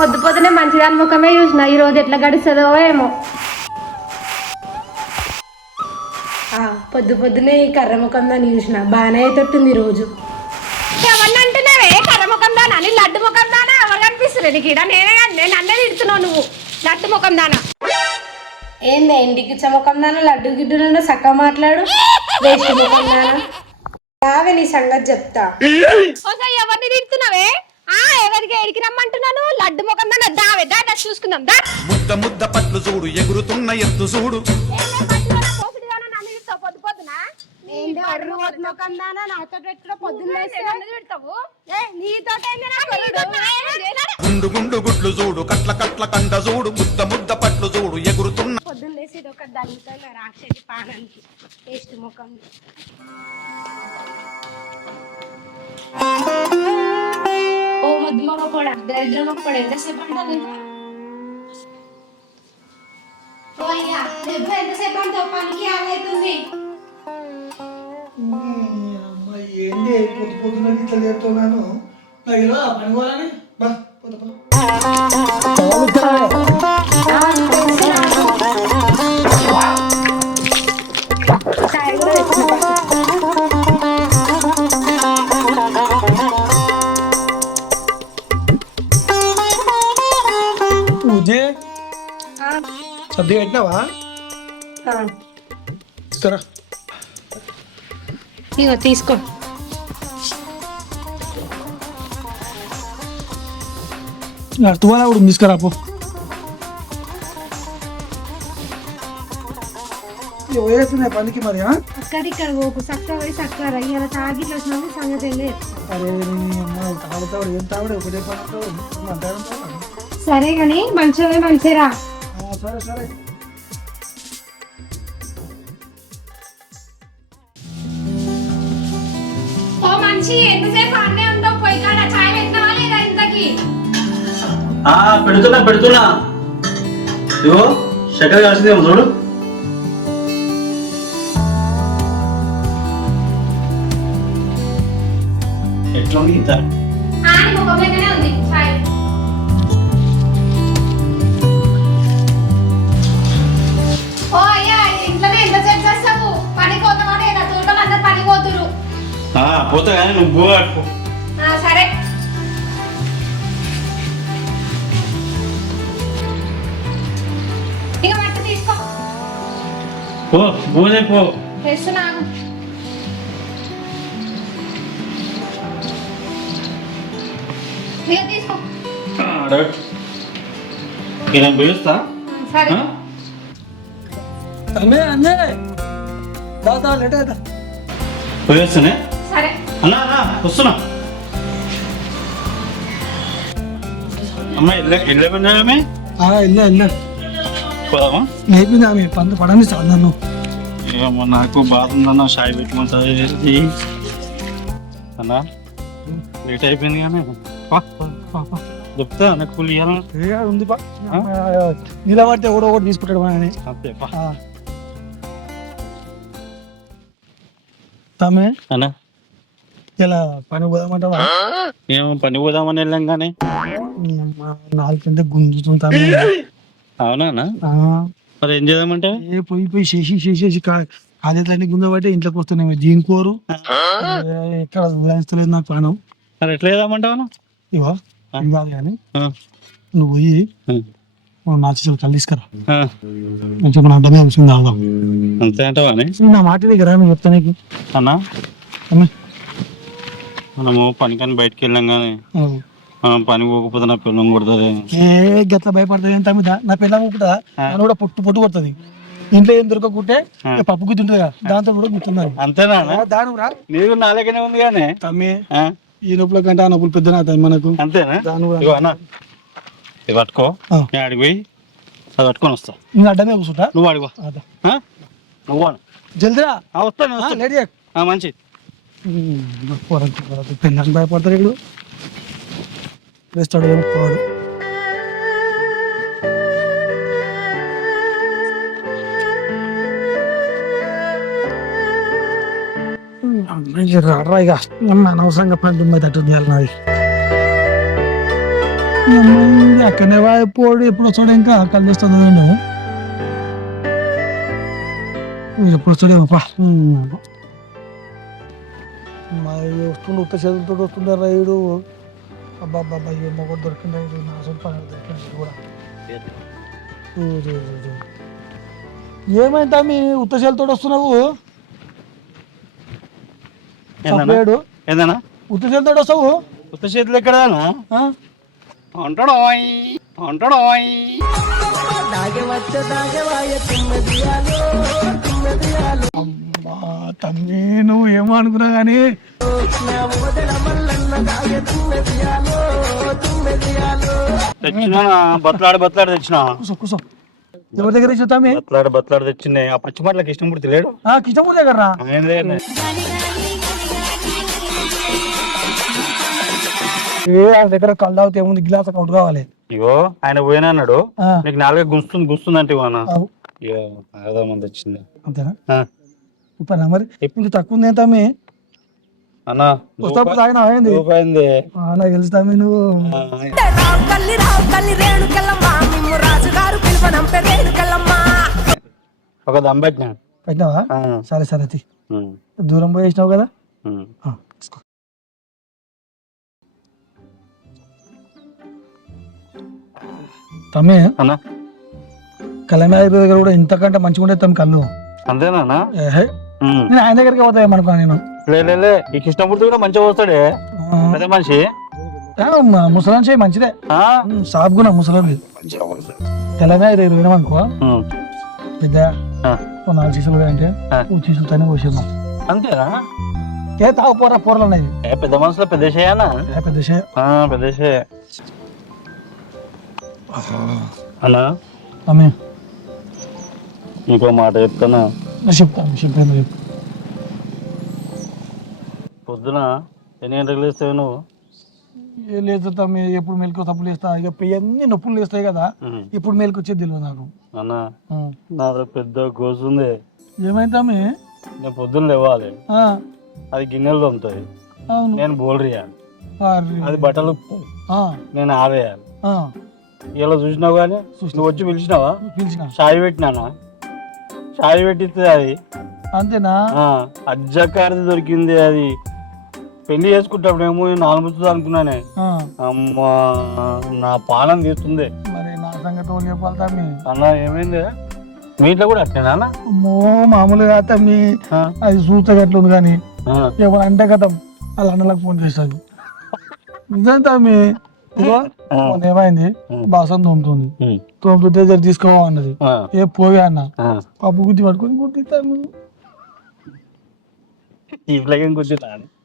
పొద్దు పొద్దునే మంచిదాని ముఖమే చూసిన ఈ రోజు ఎట్లా గడుస్తుందో ఏమో. పొద్దు పొద్దునే ఈ కర్ర ముఖం దాన్ని చూసిన బాగానే తొట్టుంది రోజు. ఎవరిని అంటున్నావే కర్ర ముఖం దానా అని? లడ్డు ముఖం దానా ఎవరు కనిపిస్తుంది నీకు? ఇక్కడ నేనే నేను అన్నే తిడుతున్నావు నువ్వు. లడ్డు ముఖం దానా ఏంది ఇంటికి ముఖం దానా లడ్డు గిడ్డు సక్క మాట్లాడు. వేస్ట్ ముఖం దానా రావే నీ సంగతి చెప్తా. ఎవరిని తిడుతున్నావే? ఎవరికి ఎడికి రమ్మంటున్నాను? లడ్డు ముఖం దానా దావే దా చూసుకుందాం. ముద్ద ముద్ద పట్లు చూడు ఎగురుతున్న ఎత్తు చూడు. గుండు గుండు గుడ్లు చూడు కట్ల కట్ల కండ చూడు. ముద్ద ముద్ద పట్లు చూడు ఎగురుతున్న. పొద్దున్న లేసి ఇది ఒక దళితున్న రాక్షసి పానానికి వేస్ట్ ముఖం. ఓ ముద్దు మొక్క కూడా దరిద్ర మొక్క కూడా ఎంతసేపు అంటారు? ఎంతసేపు అంటావు? పనికి ఆగైతుంది. ఏంటి పొద్దు పొద్దున ఇట్లా లేపుతున్నాను. ఇలా పని పోవాలని సర్ది పెట్టినావా? సరే ఇగో తీసుకో. తువాలా కూడా తీసుకురాపో. వేస్తున్నాయి పనికి మరి. అక్కడిక్కడ పోకు చక్కగా పోయి చక్కగా ఇలా తాగి వచ్చిన సంగతి వెళ్ళి. అరే తాగుతాడు ఏం తాగుడు ఒకటే పని. సరే కానీ మంచిగా మంచిరా. సరే సరే ఎంతసేపు అన్నే ఉంటావు? పోయి కాడ చాయ్ పెట్టినావా లేదా ఇంతకి? పెడుతున్నా ఇగో చక్కెర కాల్సిందేమో చూడు. ఎట్లా ఉంది ఇంత? ముఖంలోనే ఉంది చాయ్. ఓ అయ్యా ఇంట్లోనే ఎంతసేపు చేస్తావు? పనికి పోతావా లేదా? తోటలు అందరు పని పోతురు. పోతా కానీ నువ్వు బో కట్టుకో. సరే ఇక బట్ట తీసుకో. పో బోదే పో. తెస్తున్నాను. ఇక తీసుకో. నేను పిలుస్తా. సరే అన్నే అన్నే దాదా లేట్ అవుతా. పోయేస్తానే. సరే అన్నా వస్తున్నా. అమ్మా ఇల్లే పడినామే. వెళ్ళా పోదామా? అయిపోయింది ఆమె పంత పడని చాలు నన్ను. ఏమో నాకు బాధ ఉందన్న. షాయి పెట్టుకుంటుంది అన్నా. లేట్ అయిపోయింది కానీ చెప్తా నాకు ఫుల్ ఇవ్వాలని ఉంది. నిలబడితే ఎవడో ఒకటి తీసుకుంటాడు అని. అంతే తమే అన్నా. ఇలా పని పోదామంటావా? మేము పని పోదామని వెళ్ళాం కానీ 4 గంటలకు గుంజుతుంటాను. అవునా? మరి ఏం చేద్దామంటే పోయి చేసి కాలేజీలన్నీ గుంజబట్టి ఇంట్లోకి వస్తున్నాయి. దీనికోరు ఎక్కడ ఉదాహరిస్తలేదు నాకు ప్రాణం. మరి ఎట్లా చేద్దామంటావు? ఇవో కాదు కానీ నువ్వు పోయి నా చేతులు కళ్ళు తీసుకురా. కొంచెం మన అడ్డమే కూర్చుంది ఆదాం. అంతే అంటావా? నా మాట దగ్గర నువ్వు చెప్తా నీకు. అన్నా మనము పనికని బయటకు వెళ్ళాం కానీ మనం పని పోకపోతే నా పిల్లం కొడుతుంది. ఏ గట్ల భయపడుతుంది ఏంట మీద నా పిల్లం కూడా నన్ను కూడా పొట్టు కొడుతుంది. ఇంట్లో ఏం దొరకకుంటే పప్పు గుర్తు ఉంటుంది కదా, దాంతో కూడా గుర్తున్నారు. అంతేనా? దాని రా నీకు నాలుగనే ఉంది కానీ తమ్మి ఈ నొప్పుల కంటే ఆ నొప్పులు పెద్ద మనకు. అంతేనా? అన్నా ఇది పట్టుకో. నేను అడిగి పోయి అది పట్టుకొని వస్తా. నేను అడ్డమే కూర్చుంటా. నువ్వు అడిగో. నువ్వు జల్దిరా వస్తాను. లేడీ మంచి పెళ్ళని భయపడతారు ఇప్పుడు. వేస్తాడు పోవాడు. రారా ఇక అనవసరంగా పని తట్టు చేయాలి నాది. అక్కడనే వాయిపోడు ఎప్పుడు వస్తాడు ఇంకా కళ్ళు వస్తుంది ఎప్పుడు వస్తాడేమో వస్తుండే ఉత్త చేతులతో వస్తుండే రైడు అబ్బా ఏమో కూడా దొరికింది రైడు నా సొంత పని దొరికింది కూడా ఏమైందా మీ ఉత్త చేతులతో వస్తున్నావు ఏందన్నా ఉత్త చేతులతో వస్తావు ఉత్త చేతులు ఎక్కడనా అంటాడు అంటాడు తమ్మి నువ్వు ఏమో అనుకున్నా కానీ తెచ్చినా బతలాడి తెచ్చినా కూసో ఎవరి దగ్గర ఇచ్చామి బతలాడి తెచ్చిండే ఆ పచ్చిమట్లకి కృష్ణమూర్తి లేడు కృష్ణమూర్తి దగ్గర దగ్గర కళ్ళు తాగితే ఏముంది గిలాస్ అవుట్ కావాలి ఇగో ఆయన పోయినా అన్నాడు నీకు 4 గుస్తుంది అంటే మంది వచ్చింది అంతేనా ఇప్పుడు మరి ఇప్పుడు తక్కువ ఉంది ఏంటమ్మి అన్నా రూపాయింది నాకు తెలుస్తామి నువ్వు ఒక దమ్ పెట్టినావా సరే సరే దూరం పోయి వేసినావు కదా తమ్మి అన్నా కళ్యాణ దగ్గర కూడా ఇంతకంటే మంచిగా ఉండే తమ్మి కళ్ళు అంతేనా నేను ఆయన దగ్గరికి పోతాయేమనుకో నేను లే ఈ కృష్ణమూర్తి కూడా మంచిగా పోతాడే అదే మనిషి ముసలాం చేయి మంచిదే సాఫ్ గుణ ముసలాం తెలంగాణ 20 పోయినామనుకో పెద్ద 4 చీసులు అంటే చీసులతోనే పోసేద్దాం అంతేనా ఏ తాగుపోరా పూరలు ఉన్నాయి పెద్ద మనసులో పెద్దషేనా పెద్దషే అన్నా అమ్మే ఇంకో మాట చెప్తానా చెప్తాను పొద్దున ఎన్ని గంటలకు లేస్తావు నువ్వు ఏ లేదు తమ్మి ఎప్పుడు మేలుకో తప్పులు వేస్తా ఇక అన్ని నొప్పులు లేస్తాయి కదా ఇప్పుడు మేలుకు వచ్చేది తెలియదు నాకు అన్నా నా పెద్ద గోసు ఉంది ఏమైంది తమ్మి నేను పొద్దున్న లేవాలి అది గిన్నెలు తోముతుంది నేను బోల్రేయాలి అది బట్టలు నేను ఆరేయాలి ఇలా చూసినావు కానీ నువ్వు వచ్చి పిలిచినావా చాయ్ పెట్టినానా చాయ్ పెట్టిస్తే అది అంతేనా అజ్జకారిది దొరికింది అది పెళ్లి చేసుకుంటాప్పుడేమో 4 ముచ్చుతుంది అనుకున్నానే అమ్మా నా పాలన తీస్తుంది మరి నా సంగతి చెప్పాలి తమ్మి అన్న ఏమైంది మీ ఇంట్లో కూడా అట్లేనా అమ్మో మామూలుగా తమ్మి అది చూస్తే గట్లుంది కానీ ఎవరు అంటే కదా వాళ్ళ అన్నలకు ఫోన్ చేస్తాడు నిజం తమ్మి ఏమైంది బాసం తోముతుంది తీసుకోవాలన్నది ఏ పోగా అన్న పప్పు గుద్ది పట్టుకొని గుద్దిస్తాను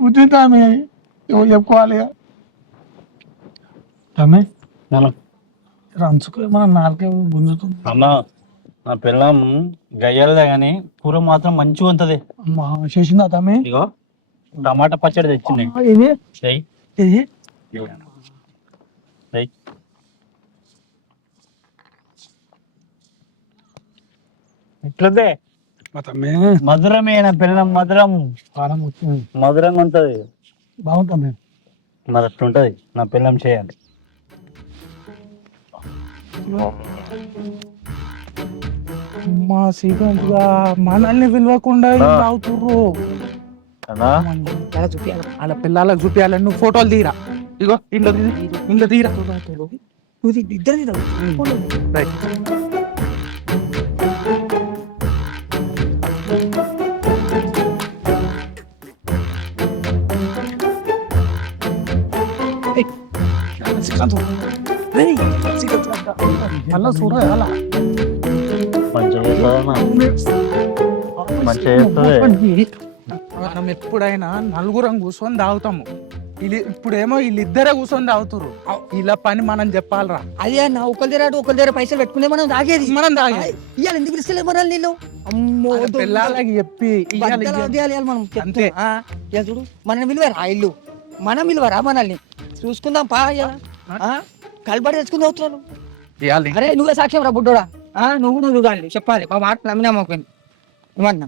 గుద్దిస్తామి ఎవరు చెప్పుకోవాలి తమ్మి రంచుకు మన నాలుగే గుంజుతుంది అన్నా నా పిల్లం గయ్యాలదే గాని కూర మాత్రం మంచిగా ఉంటది చేసిందా తమ్మి ఇగో టమాటా పచ్చడి తెచ్చింది ఇది ఎట్లదే మధురమే నా పిల్లం మధురం మధురంగా ఉంటది బాగుంటుంది మరి అట్లుంటది నా పిల్లం చేయాలి మా సీతంగా మనల్ని పిలవకుండా తాగుతుర్రు చూపియాలి వాళ్ళ పిల్లలకు చూపియాలని నువ్వు ఫోటోలు తీరా ఇగో ఇంట్లో తీరా నువ్వు ఇద్దరు అలా చూడ మనం ఎప్పుడైనా నలుగురం కూర్చొని తాగుతాము ఇప్పుడేమో వీళ్ళిద్దరే కూర్చొని తాగుతారు ఇలా పని మనం చెప్పాలరా అదే అన్న ఒకరి దగ్గర పైసలు పెట్టుకునే మనం తాగేది ఇవాళ ఎందుకు పిలుస్తలేదు మనల్ని నీళ్ళు అమ్మో పిల్లలకి చెప్పి మనం అంతే చూడు మనల్ని విలువరా ఇల్లు మనం విలువరా మనల్ని చూసుకుందాం పా కలబడి తెచ్చుకుని అవుతున్నాను అరే నువ్వే సాక్ష్యం రా బుడ్డోడా నువ్వు కానీ చెప్పాలి మా మాట నమ్మినా మాకు ఏమన్నా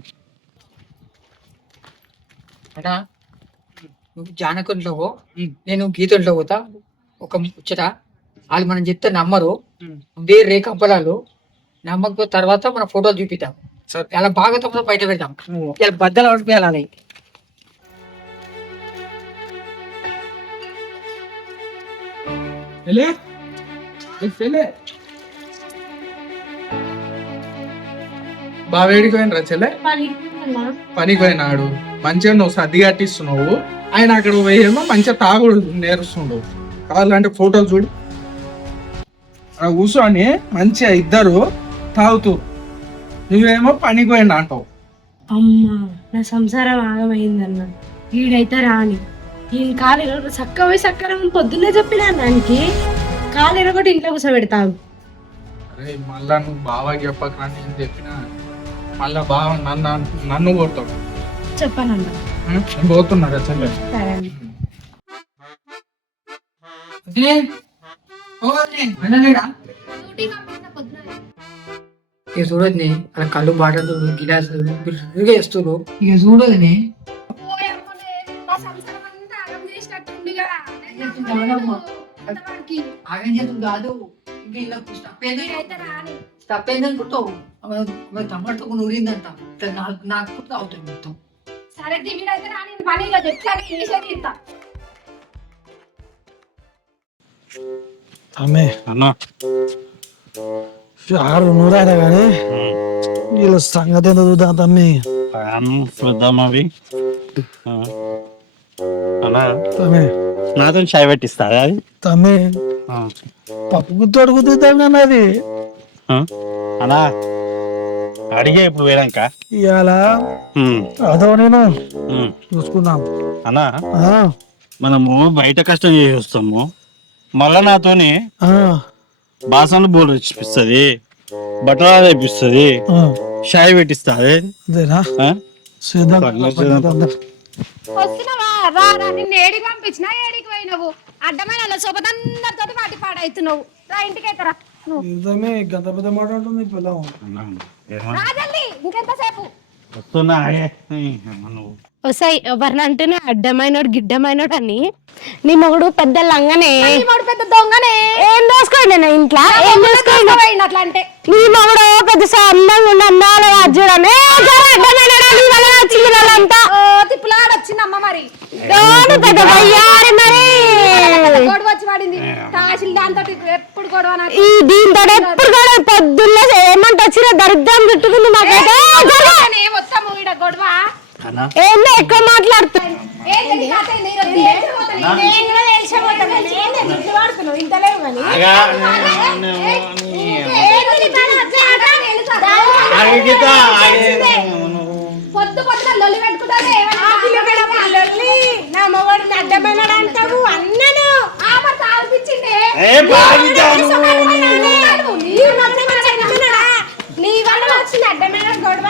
నువ్వు జానకుంట్లో పో నేను గీతంట్లో పోతా ఒక ముచ్చట వాళ్ళు మనం చెప్తే నమ్మరు. వేరే కంపలాలు నమ్మకపోతే తర్వాత మన ఫోటోలు చూపిద్దాం. సరే. ఇలా బాగా తప్ప బయట పెడతాం. ఇలా బద్దలు పడిపోయాలి. బావేడికి పోయినరా చెల్లె? పనికి పోయినాడు. మంచిగా నువ్వు సర్ది కట్టిస్తున్నావు, ఆయన అక్కడ పోయేమో మంచిగా తాగుడు నేర్చుండవు. కావాలంటే ఫోటోలు చూడు, అక్కడ కూర్చొని మంచిగా ఇద్దరు తాగుతూ, నువ్వేమో పనికి పోయినా అంటావు. అమ్మా నా సంసారం ఆగమైందన్న. వీడైతే రాని ఈయన కాలు చక్క పోయి చక్కర పొద్దున్నే చెప్పినా దానికి కాలు ఎరగొట్టి ఇంట్లో కూర్చోబెడతావు. అరే మళ్ళా నువ్వు బాగా చెప్పకరా, నేను చెప్పినా మళ్ళా బాగా నన్ను కొడతావు. చెప్పానన్న. నేను పోతున్నారా చెల్లె? సరే అన్న. ఇక చూడొద్దు అలా కళ్ళు బాటలు గిలాసులు బిర్రుగా వేస్తున్నారు. ఇక చూడొద్దు ఆగం చేతులు కాదు. తప్పేందనుకుంటావు టమాటో నూరిందంట. నాకు అవుతుంది మొత్తం. సరే వీడైతే రాని పనిలో చెప్తాను చేసేది ఇంత. అమ్మే అన్నా ఆరు నూరైనా కానీ వీళ్ళ సంగతి ఎంత చూద్దాం తమ్మి. చూద్దాం అవి. అన్నా తమ్మి నాతో చాయ్ పెట్టిస్తారా అది? తమ్మి పప్పు గుర్తు కుదురుతాం కానీ అది అన్నా అడిగే ఇప్పుడు వేరాక ఇవాళ అదో నేను చూసుకుందాం అన్నా. ఆ, మనము బయట కష్టం చేసి వస్తాము, మళ్ళా నాతోని ఆ, బాసన్లు బోర్డు తెప్పిస్తుంది, బట్టలు తెప్పిస్తుంది, ఆ, చాయ్ పెట్టిస్తుంది. అదేనా చేద్దాం. వస్తున్నావా రా రా, నిన్ను ఏడికి పంపించినా ఏడికి పోయినావు. అడ్డమైన అలా సోపతందరితో వాటి పాడవుతున్నావు. రా ఇంటికి ఎక్కరా నువ్వు. నిజమే గంత పెద్ద మాట ఉంటుంది పిల్ల. రా జల్ది, ఇంకెంతసేపు వస్తున్నా. వస్తాయి ఎవరినంటేనే అడ్డమైనోడు గిడ్డమైనోడు అని. నీ మొగుడు పెద్ద లంగనే, నీ మొగుడు పెద్ద దొంగనే. ఏం దోసుకోండి నా ఇంట్లో ఏం దోసుకోండి. పోయిండు అట్లా అంటే. నీ మొగుడు పెద్ద అందంగా ఉండి అందాల చూడనే వచ్చింది వాళ్ళంతా. తిప్పులాడొచ్చింది అమ్మ మరి. పెద్ద వయ్యారి మరి గొడవ వచ్చి పడింది. తాసిల్ దాంతో ఎప్పుడు గొడవ నాకు. ఈ దీంతో ఎప్పుడు కూడా పొద్దున్నే ఏమంటే వచ్చిన దరిద్రం చుట్టుకుంది మాకైతే. వస్తాము ఈడ గొడవ. ఏందో ఎక్కువ మాట్లాడుతుంది. ఏంటి కథ ఏంది ఈరోజు? నేను కూడా తెలిసిపోతాను. ఏంది ఇట్లు వాడుతున్నావు? ఇంతలేవు కానీ. పొద్దు పొద్దున లొల్లి పెట్టుకుంటానే. నా మొగడు అడ్డమైనాడు అంటావు అన్నను తాగిపించిండే నీ వల్ల వచ్చింది అడ్డమైన గొడవ.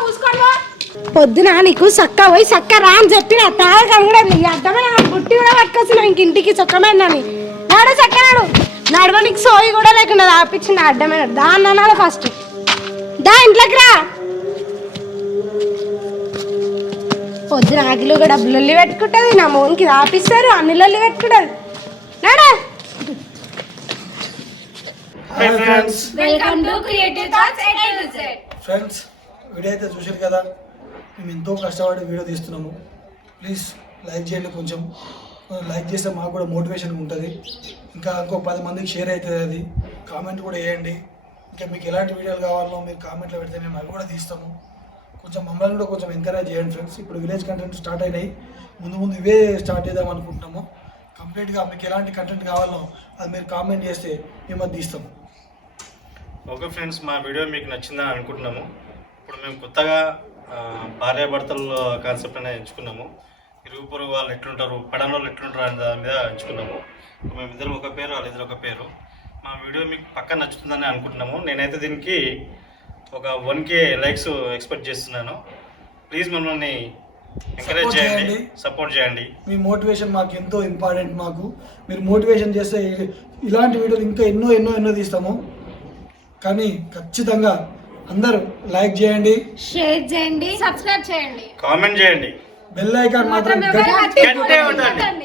మూసుకోండి. పొద్దున నీకు సక్క పోయి సక్క రా అని చెప్పిన తాగంగా అడ్డమైన గుట్టి కూడా పట్టుకొచ్చినావు ఇంక ఇంటికి చొక్కమైందని. నాడు చక్కనాడు నడవ నీకు సోయి కూడా లేకుండా ఆపించింది అడ్డమైన. దాన్ని అనాలి ఫస్ట్. దా ఇంట్లోకి రా. పొద్దున ఆకిలో కూడా డబ్బులు లొల్లి పెట్టుకుంటుంది, నా మోన్కి ఆపిస్తారు, అన్ని లొల్లి పెట్టుకుంటుంది. నాడా welcome to creative thoughts A to Z. Friends video అయితే చూసారు కదా, మేము ఎంతో కష్టపడి వీడియో తీస్తున్నాము. ప్లీజ్ లైక్ చేయండి. కొంచెం లైక్ చేస్తే మాకు కూడా మోటివేషన్ ఉంటుంది. ఇంకా ఇంకో 10 మందికి షేర్ అవుతుంది. అది కామెంట్ కూడా వేయండి. ఇంకా మీకు ఎలాంటి వీడియోలు కావాలో మీరు కామెంట్లో పెడితే మేము అవి కూడా తీస్తాము. కొంచెం మమ్మల్ని కూడా కొంచెం ఎంకరేజ్ చేయండి ఫ్రెండ్స్. ఇప్పుడు విలేజ్ కంటెంట్ స్టార్ట్ అయినాయి, ముందు ముందు ఇవే స్టార్ట్ చేద్దాం అనుకుంటున్నాము. కంప్లీట్గా మీకు ఎలాంటి కంటెంట్ కావాలో అది మీరు కామెంట్ చేస్తే మేము అది తీస్తాము. ఓకే ఫ్రెండ్స్, మా వీడియో మీకు నచ్చిందని అనుకుంటున్నాము. ఇప్పుడు మేము కొత్తగా భార్యాభర్తల కాన్సెప్ట్ అనేది ఎంచుకున్నాము. ఇరుగు పొరుగు వాళ్ళు ఎట్లుంటారు, పడన వాళ్ళు ఎట్లుంటారు అనే దాని మీద ఎంచుకున్నాము. మేమిద్దరం ఒక పేరు, వాళ్ళిద్దరు ఒక పేరు. మా వీడియో మీకు పక్క నచ్చుతుందని అనుకుంటున్నాము. నేనైతే దీనికి ఒక 1K లైక్స్ ఎక్స్పెక్ట్ చేస్తున్నాను. ప్లీజ్ మమ్మల్ని ఎంకరేజ్ చేయండి, సపోర్ట్ చేయండి. మీ మోటివేషన్ మాకు ఎంతో ఇంపార్టెంట్. మాకు మీరు మోటివేషన్ చేస్తే ఇలాంటి వీడియోలు ఇంకా ఎన్నో ఎన్నో ఎన్నో తీస్తాము. కానీ ఖచ్చితంగా అందరూ లైక్ చేయండి, షేర్ చేయండి, సబ్స్క్రైబ్ చేయండి, కామెంట్ చేయండి, బెల్ ఐకాన్ మాత్రం గట్టిగా కొట్టండి.